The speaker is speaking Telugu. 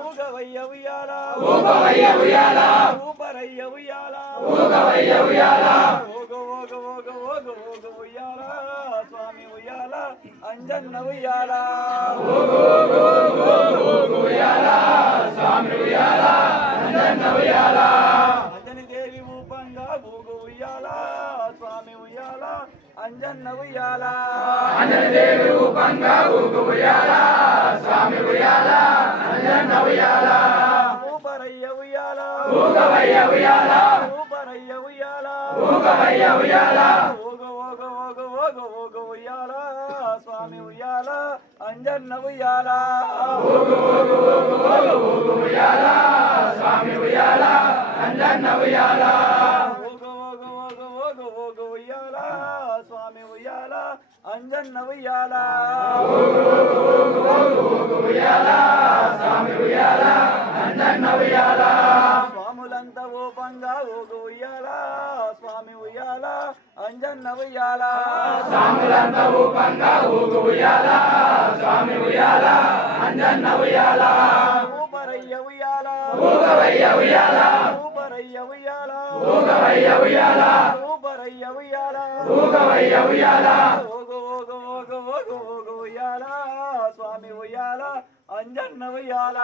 ఊగవయ్య ఉయ్యాల ఊగవయ్య ఉయ్యాల ఊపరయ్య ఉయ్యాల ఊగవయ్య ఉయ్యాల ఊగ ఊగ ఊగ ఊగ ఊగ ఉయ్యాల స్వామి ఉయ్యాల అంజన్న ఉయ్యాల ఉయ్యాల స్వామి ఉయ్యాల అంజన్న ఉయ్యాల అంజని దేవి ఊపంగా ఊగ ఉయ్యాల స్వామి ఉయ్యాల అంజన్న ఉయ్యాల అంజని దేవి రూపంగా ఊగ ఉయ్యాల స్వామి ఉయ్యాల అంజన్న ఉయ్యాల ఊపరయ్య ఉయ్యాల ఊగవయ్య ఉయ్యాల ఊపరయ్య ఉయ్యాల ఊగవయ్య ఉయ్యాల ఊగ ఊగ ఊగ ఊగ ఊగ ఉయ్యాల స్వామి ఉయ్యాల అంజన్న ఉయ్యాల ఉయ్యాల స్వామి ఉయ్యాల అంజన్న ఉయ్యాల ఊగ ఊగ ఊగ ఊగ ఊగ ఉయ్యాల స్వామి ఉయ్యాల అంజన్న ఉయ్యాల ఉయ్యాల స్వామి ఉయ్యాల అంజన్న ఉయ్యాల స్వాములంతా ఊపంగా ఊగ ఉయ్యాల స్వామి ఉయ్యాల అంజన్న ఉయ్యాల స్వాములంతా ఊపంగా ఊగ ఉయ్యాల స్వామి ఉయ్యాల అంజన్న ఉయ్యాల ఊపరయ్య ఉయ్యాల ఊగవయ్య ఉయ్యాల ఊపరయ్య ఉయ్యాల ఊగవయ్య ఉయ్యాల ఊపరయ్య ఉయ్యాల ఊగవయ్య ఉయ్యాల ఊగ ఊగ ఊగ ఊగ ఊగ ఉయ్యాల స్వామి ఉయ్యాల అంజన్న ఉయ్యాల